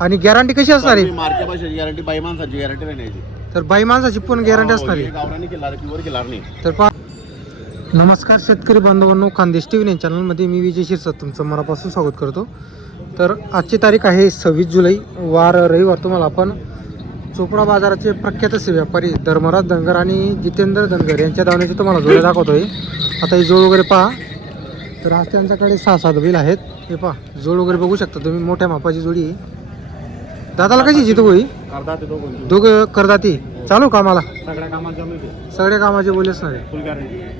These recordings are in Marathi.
आणि गॅरंटी कशी असणार आहे? मार्के भाषेची गॅरंटी, बाई माणसाची गॅरंटी नाही न्यायची. तर बाई माणसाची पण गॅरंटी असणार आहे. गावरानी केला प्युअर केला नाही. तर पहा, नमस्कार शेतकरी बांधवांनो, खानदेश टीव्ही चॅनलमध्ये मी विजय शिरसाट तुमचं मनापासून स्वागत करतो. तर आजची तारीख आहे 26 जुलै, वार रविवार. तुम्हाला आपण चोपडा बाजाराचे प्रख्यात असे व्यापारी धर्मराज धनगर आणि जितेंद्र धनगर यांच्या दावणीचे तुम्हाला जोड्या दाखवतोय. आता ही जोड वगैरे पहा. तर आज त्यांच्याकडे 6-7 बैल आहेत. हे पहा, जोड वगैरे बघू शकता तुम्ही, मोठ्या मापाची जोडी आहे. दादाला कशी जितू होई? दोघं करदाती चालू कामाला, सगळ्या कामाचे बोली असणार आहे.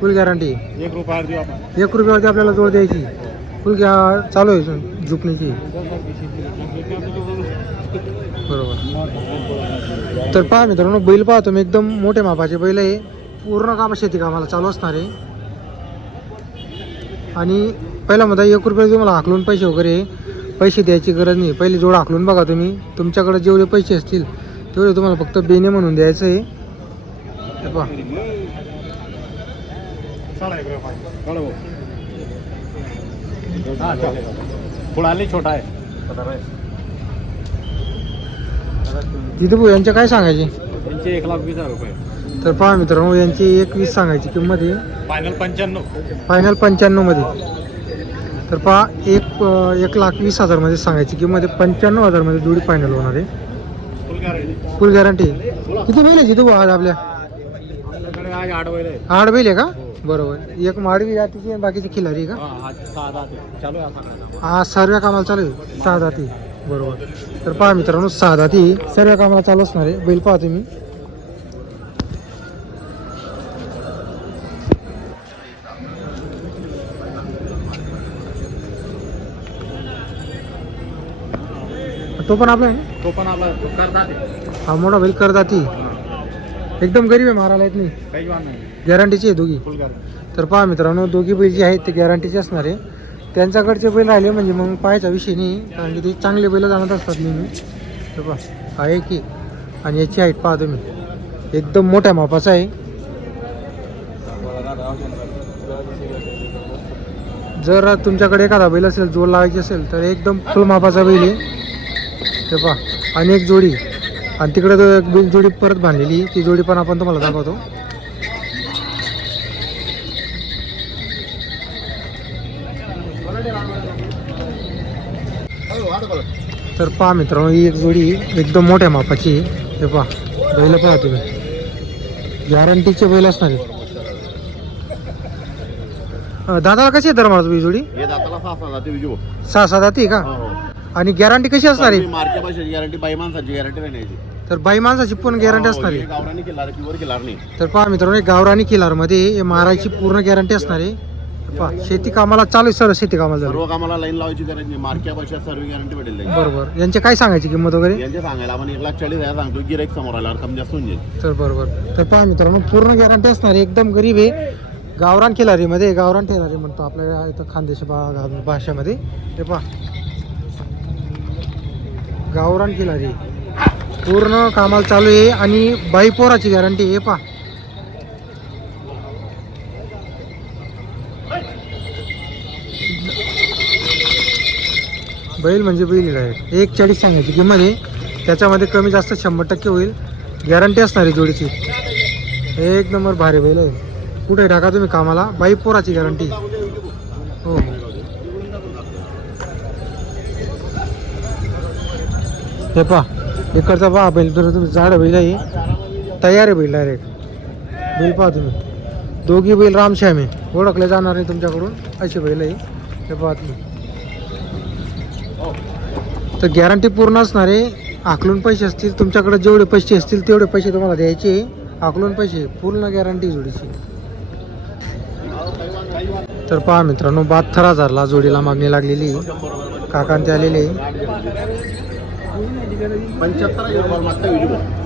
फुल गॅरंटी. 1 रुपयावरती आपल्याला जोड द्यायची. फुल चालू आहे झुकणीची. बरोबर. तर पहा मित्रांनो, बैल पहा तुम्ही, एकदम मोठ्या मापाचे बैल आहे. पूर्ण काम शेती कामाला चालू असणार आहे. आणि पहिला मध्ये 1 रुपया तुम्हाला हाकलून पैसे द्यायची गरज नाही. पहिली जोड हाकलून बघा तुम्ही, तुमच्याकडे जेवढे पैसे असतील तेवढे तुम्हाला फक्त बेने म्हणून द्यायचं आहे. पहा, छोटा आहे. जितू भाऊ यांचे काय सांगायचे? यांचे 1,20,000 रुपये. तर पहा मित्रांनो, यांची 1,20,000 सांगायची किंमत आहे. फायनल 95 मध्ये. तर पहा, 1,20,000 मध्ये सांगायची किंमत आहे. 95,000 मध्ये जोडी फायनल होणार आहे. फुल गॅरंटी. किती बैल आहे जितू भाऊ आज आपल्या? 8 बैल आहे का? बरोबर. एक माडवी जातीची आणि बाकीची खिलारी का? हा, सर्व कामाला चालू आहे. 6 जाती. बरोबर. तर पहा मित्रांनो, 6 जाती सर्व कामाला चालू असणार आहे. बैल पहा तुम्ही. तो पण आपला हा मोठा बैल करदाती. एकदम गरीब आहे, मारायला येत नाही. गॅरंटीची आहे दोघी. तर पहा मित्रांनो, दोघी बैल जे आहेत ते गॅरंटीचे असणार आहे. त्यांच्याकडचे बैल राहिले म्हणजे मग पाहायचा विषय नाही, कारण की ते चांगले बैल जाणत असतात नेहमी. तर पहा, आहे की. आणि याची हाईट पहा तुम्ही, एकदम मोठ्या मापाचा आहे. जर तुमच्याकडे एखादा बैल असेल, जोड लावायची असेल, तर एकदम फुल मापाचा बैल आहे. ते पहा, आणि एक जोडी, आणि तिकडे तो एक बैल जोडी परत बांधलेली, ती जोडी पण आपण तुम्हाला दाखवतो. तर पहा मित्रांनो, ही एक जोडी एकदम मोठ्या मापाची. हे पहा, बैल पहा तुम्ही, गॅरंटीचे बैल असणार आहे. दादाला कशी आहे धर्माची ही जोडी? 6-7 जाती का? आणि गॅरंटी कशी असणार आहे? मार्के भाषेची गॅरंटी, बाई माणसाची गॅरंटी नाही न्यायची. तर बाई माणसाची पण गॅरंटी असणार आहे. गावरानी केला प्युअर केला नाही. तर पहा मित्रांनो, गावरानी किलार मध्ये मारायची पूर्ण गॅरंटी असणार आहे. पहा, शेती कामाला चालू आहे. सर शेती कामाला सर्व कामाला लाईन लावायची गरज नाही. मार्के भाषेत सर्व गॅरंटी भेटेल. बरोबर. यांचे काय सांगायची किंमत वगैरे? यांचे सांगायला आपण 1,40,000 सांगतो. गिराईक समोर आल्यावर कमी जास्त होऊन जाईल. तर बरोबर. तर पहा मित्रांनो, पूर्ण गॅरंटी असणार आहे. एकदम गरीब आहे. गावरान खिलारी मध्ये, गावरान ठेलारी म्हणतो आपल्या इथं खानदेश भाषेमध्ये. ते पहा, गावरान खिलारी पूर्ण कामाला चालू आहे. आणि बाई पोराची गॅरंटी. हे पहा, बैल म्हणजे बैल आहे. 1,40,000 सांगायची किंमत आहे. त्याच्यामध्ये कमी जास्त 100% होईल. गॅरंटी असणार आहे जोडीची. एक नंबर भारी बैल आहे. कुठे टाका तुम्ही कामाला, बाई पोराची गॅरंटी. हो. हे पहा, इकडचा पहा बैल, तर तुम्ही झाड बैल आहे, तयार आहे बैल डायरेक्ट. बैल पहा तुम्ही, दोघी बैल रामश्याम आहे, ओळखले जाणार नाही तुमच्याकडून, असे बैल आहे. हे पहा तुम्ही. तर गॅरंटी पूर्ण असणार आहे. आकलून पैसे असतील तुमच्याकडे, जेवढे पैसे असतील तेवढे पैसे तुम्हाला द्यायचे. आकलून पैसे, पूर्ण गॅरंटी जोडीची. तर पहा मित्रांनो, 72,000ला जोडीला मागणी लागलेली. काकांते आलेले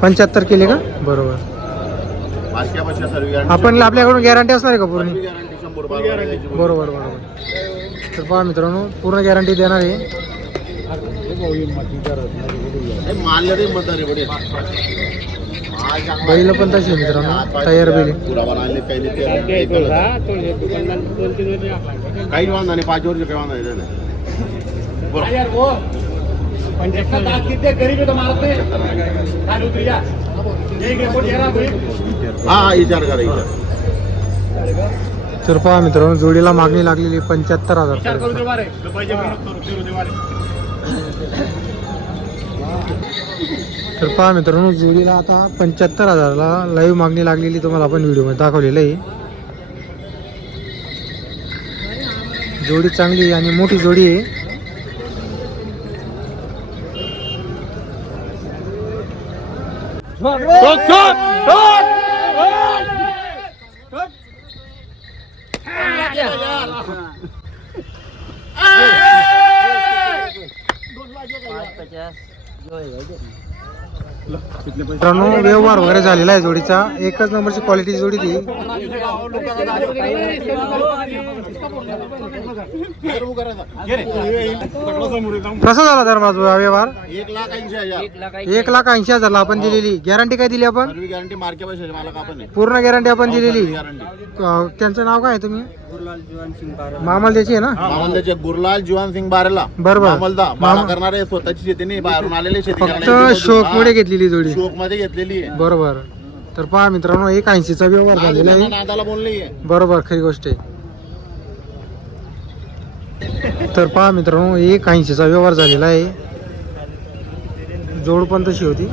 75 केले का? बरोबर. आपण आपल्याकडून गॅरंटी असणार आहे का पूर्ण? बरोबर बरोबर. तर पहा मित्रांनो, पूर्ण गॅरंटी देणार आहे. बैल पण तशी मित्रांनो, तयार बैल. काही वांधा नाही, 5 वर्ष काही वांधा नाही. हा विचार करा विचार. तर पहा मित्रांनो जोडीला मागणी लागलेली 75,000. तर पहा मित्रांनो जोडीला आता 75,000ला लाईव्ह मागणी लागलेली तुम्हाला आपण व्हिडिओमध्ये दाखवलेलं आहे. जोडी चांगली आणि मोठी जोडी आहे. मित्रांनो व्यवहार वगैरे झालेला आहे जोडीचा. एकच नंबरची क्वालिटी जोडी ती. कसा झाला धर्माज व्यवहार? 1,80,000. 1,80,000ला आपण दिलेली. गॅरंटी काय दिली आपण? सर्व गॅरंटी मार्के पैशाची मला का पण आहे. पूर्ण गॅरंटी आपण दिलेली. गॅरंटी त्यांचं नाव काय तुम्ही? मामल द्यायची आहे ना? मामलदाचे गुरलाल जीवन सिंग बारेला. बरोबर. मामलदा बाळा करणारे स्वतःची शेती नाही, बाहेरून आलेले शेती फक्त शोक मुळे घेतलेली जोडी. शोक मध्ये घेतलेली आहे. बरोबर. तर पहा मित्रांनो 1,80चा व्यवहार झालेला आहे. नादाला बोलली आहे. बरोबर खरी गोष्ट आहे. तर पहा मित्रांनो 1,80चा व्यवहार झालेला आहे. जोड पण तशी होती.